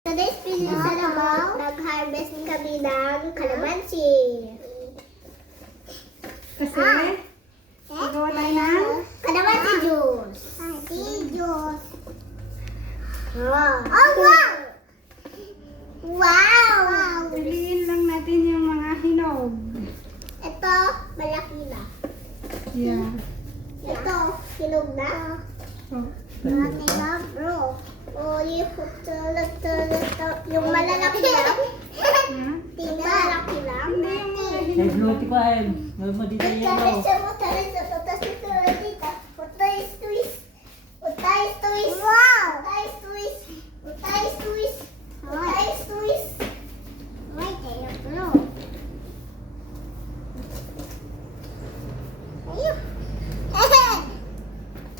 Today's video sa Labaw, nag-harvest kami ng kalamansi. Kasi, magawa tayo ng Kalamansi juice. Juice. Oh, wow! Wow! piliin lang natin yung mga hinog. Ito, malaki na. Yeah. Ito, hinog na. Oh. Malaki na, bro. Oh, yung malalaki lang. Yeah. Tingnan, malaki lang. Hindi yung mga May hinog. bluti pa eh. May dito yellow.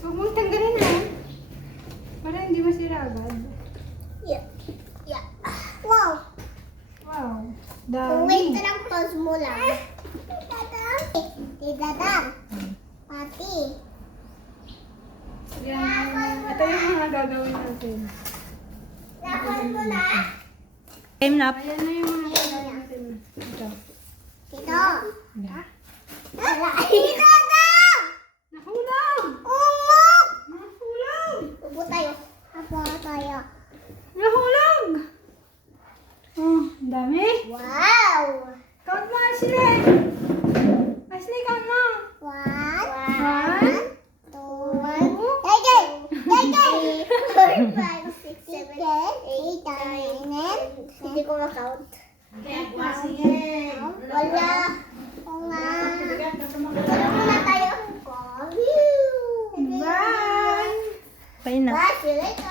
Huwag mong tanggalin ha. Para hindi masira agad. Wow! Wow. Wait Dami. lang, pause mo lang. Tidadang. Pati. Yan. Ito yung mga gagawin natin. Lakon mo na. Time na. Ayan na yung mga gagawin natin. Ito. Ito. Yeah. Tidadang! Nahulog! Umok! Nahulog! Upo tayo. Upo tayo. Nahulog! Oh, ang dami. Wow! Count mo, Ashley! Ashley, count mo! One, two, Yay! Four, five, six, seven, eight, nine, 10. Hindi ko ma-count. Wala. Wala muna tayo. Bye! Pain na. Bye, see you later.